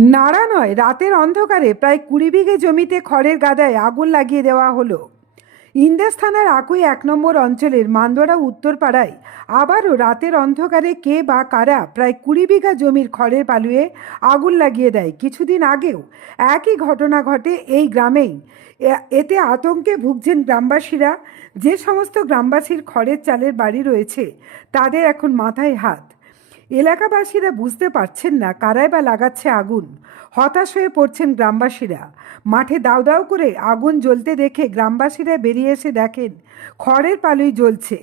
নাড়া নয়, রাতের অন্ধকারে প্রায় কুড়ি বিঘে জমিতে খড়ের গাদায় আগুন লাগিয়ে দেওয়া হলো। ইন্দাস থানার আকুই এক নম্বর অঞ্চলের মান্দোড়া উত্তরপাড়ায় আবারও রাতের অন্ধকারে কে বা কারা প্রায় কুড়ি বিঘা জমির খড়ের পালুয়ে আগুন লাগিয়ে দেয়। কিছুদিন আগেও একই ঘটনা ঘটে এই গ্রামেই। এতে আতঙ্কে ভুগছেন গ্রামবাসীরা। যে সমস্ত গ্রামবাসীর খড়ের চালের বাড়ি রয়েছে, তাদের এখন মাথায় হাত। এলাকাবাসীরা বুঝতে পারছেন না কারাই বা লাগাচ্ছে আগুন। হতাশ হয়ে পড়ছেন গ্রামবাসীরা। মাঠে দাউ দাউ করে আগুন জ্বলতে দেখে গ্রামবাসীরা বেরিয়ে এসে দেখেন, খড়ের পালুই জ্বলছে।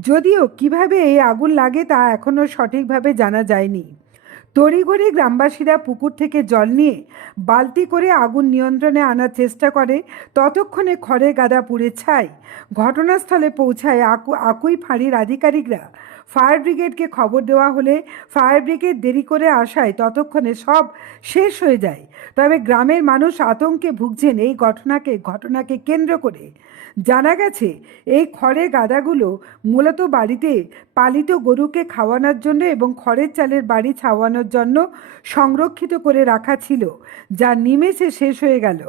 যদিও কীভাবে এই আগুন লাগে তা এখনও সঠিকভাবে জানা যায়নি। তড়িঘড়ি গ্রামবাসীরা পুকুর থেকে জল নিয়ে বালতি করে আগুন নিয়ন্ত্রণে আনার চেষ্টা করে। ততক্ষণে খড়ের গাদা পুড়ে ছাই। ঘটনাস্থলে পৌঁছায় আকু আকুই ফাঁড়ির আধিকারিকরা। ফায়ার ব্রিগেডকে খবর দেওয়া হলে ফায়ার ব্রিগেড দেরি করে আসায় ততক্ষণে সব শেষ হয়ে যায়। তবে গ্রামের মানুষ আতঙ্কে ভুগছেন এই ঘটনাকে ঘটনাকে কেন্দ্র করে। জানা গেছে, এই খড়ের গাদাগুলো মূলত বাড়িতে পালিত গরুকে খাওয়ানোর জন্য এবং খড়ের চালের বাড়ি ছাওয়ানোর জন্য সংরক্ষিত করে রাখা ছিল, যা নিমেষে শেষ হয়ে গেল।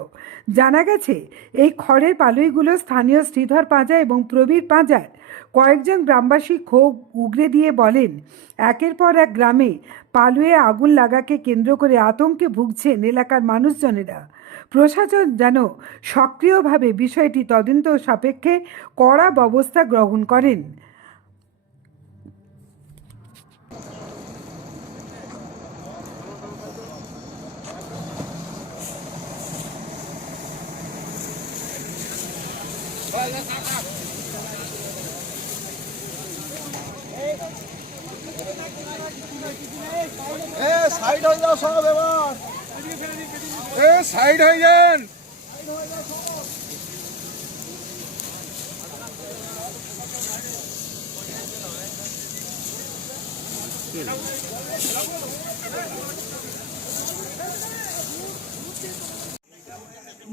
জানা গেছে, এই খড়ের পালুইগুলো স্থানীয় শ্রীধর পাঁজা এবং প্রবীর পাঁজার কয়েকজন গ্রামবাসী ক্ষোভ উগরে দিয়ে বলেন, একের পর এক গ্রামে পালুয়ে আগুন লাগাকে কেন্দ্র করে আতঙ্কে ভুগছেন এলাকার মানুষজনেরা। প্রশাসন যেন সক্রিয়ভাবে বিষয়টি তদন্ত সাপেক্ষে কড়া ব্যবস্থা গ্রহণ করেন। এ সাইড হয়ে যাও এ সাইড হয়ে যান।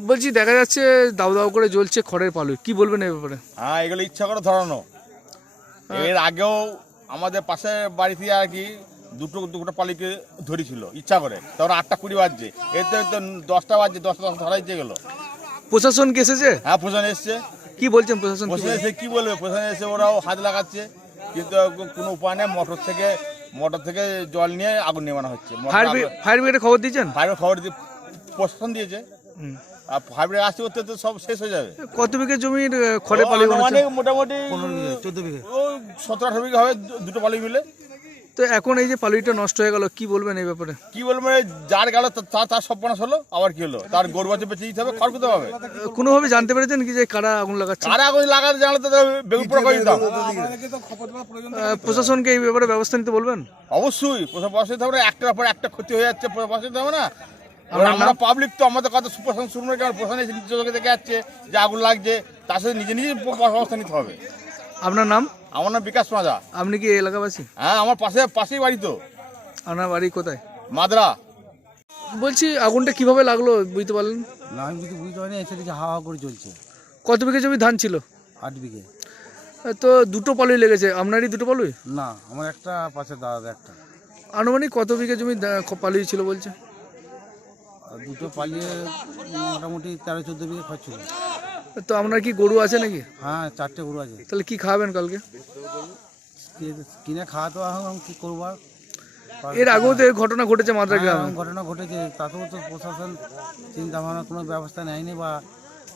বলছি দেখা যাচ্ছে দাউ দাউ করে জ্বলছে খড়ের পালু কি বলবেন এই ব্যাপারে? হ্যাঁ এগুলো ইচ্ছা করে ধরানো। এর আগেও আমাদের পাশে বাড়িতে আর কি দুটো দুটো পালিকে ধরেছিল ইচ্ছা করে। তখন আটটা কুড়ি বাজছে। এতে তো দশটা বাজছে দশটা দশটা ধরাইতে গেলো। প্রশাসন কি এসেছে? হ্যাঁ প্রশাসন এসছে। কি বলছেন প্রশাসন প্রশাসন? এসে কি বলবে? প্রশাসন এসে ওরাও হাত লাগাচ্ছে। কিন্তু কোনো উপায় নেই মোটর থেকে মোটর থেকে জল নিয়ে আগুন নেমানো হচ্ছে। ফায়ার ব্রিগেড খবর দিয়েছেন? ফায়ার খবর দিয়ে প্রশাসন দিয়েছে। আর ব্রিগেড আসতে করতে তো সব শেষ হয়ে যাবে। কত বিঘে জমির খড়ের পালু আনুমানিক মোটামুটি চোদ্দ বিঘে। ও সতেরো আঠারো বিঘা হবে দুটো পালি মিলে। তো এখন এই যে পালুটা নষ্ট হয়ে গেল কি বলবেন এই ব্যাপারে? কি বলব মানে যার গেল তার তার সব পানাস হলো আবার কি হলো? তার গরু বাচ্চা বেঁচে দিতে হবে খড় করতে হবে। কোনোভাবে জানতে পেরেছেন কি যে কারা আগুন লাগাচ্ছে? কারা আগুন লাগাতে জানলে তো বেগুন পোড়া করে দিতাম প্রশাসনকে এই ব্যাপারে ব্যবস্থা নিতে বলবেন? অবশ্যই প্রথম বসাতে হবে না একটার পর একটা ক্ষতি হয়ে যাচ্ছে বসাতে হবে না আমরা পাবলিক তো আমাদের কথা প্রশাসন শুরু করে কারণ প্রশাসন এসে দেখে যাচ্ছে যে আগুন লাগছে তার সাথে নিজে নিজে ব্যবস্থা নিতে হবে। আপনার নাম? আমার নাম বিকাশ মাজা আপনি কি এলাকাবাসী? হ্যাঁ আমার পাশে পাশেই বাড়ি তো। আপনার বাড়ি কোথায়? মাদ্রা। বলছি আগুনটা কীভাবে লাগল বুঝতে পারলেন? না আমি কিছু বুঝতে পারিনি এসে দেখি হাওয়া করে চলছে। কত বিঘে জমি ধান ছিল? আট বিঘে। তো দুটো পালুই লেগেছে আপনারই দুটো পালুই? না আমার একটা পাশে দাদা একটা। আনুমানিক কত বিঘে জমি পালুই ছিল বলছে? দুটো পালিয়ে মোটামুটি তেরো চোদ্দ বিঘে খরচ ছিল তো আপনার কি গরু আছে নাকি? হ্যাঁ চারটে গরু আছে। তাহলে কি খাওয়াবেন কালকে? কিনে খাওয়াতে এখন কি করব আর? এর আগেও তো ঘটনা ঘটেছে মাদ্রা হ্যাঁ, গ্রামে। ঘটনা ঘটেছে তাতেও তো প্রশাসন চিন্তা ভাবনা কোনো ব্যবস্থা নেয়নি বা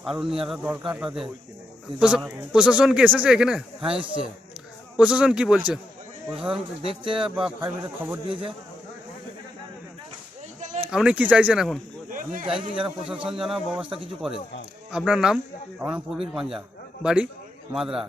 আরও নেওয়াটা দরকার তাদের। প্রশাসন কি এসেছে এখানে? হ্যাঁ এসছে। প্রশাসন কি বলছে? প্রশাসন দেখছে বা ফাইভ খবর দিয়েছে। আপনি কি চাইছেন এখন? আমি চাইছি যারা প্রশাসন যেন ব্যবস্থা কিছু করে। আপনার নাম? আমার নাম প্রবীর পাঞ্জা। বাড়ি? মাদ্রা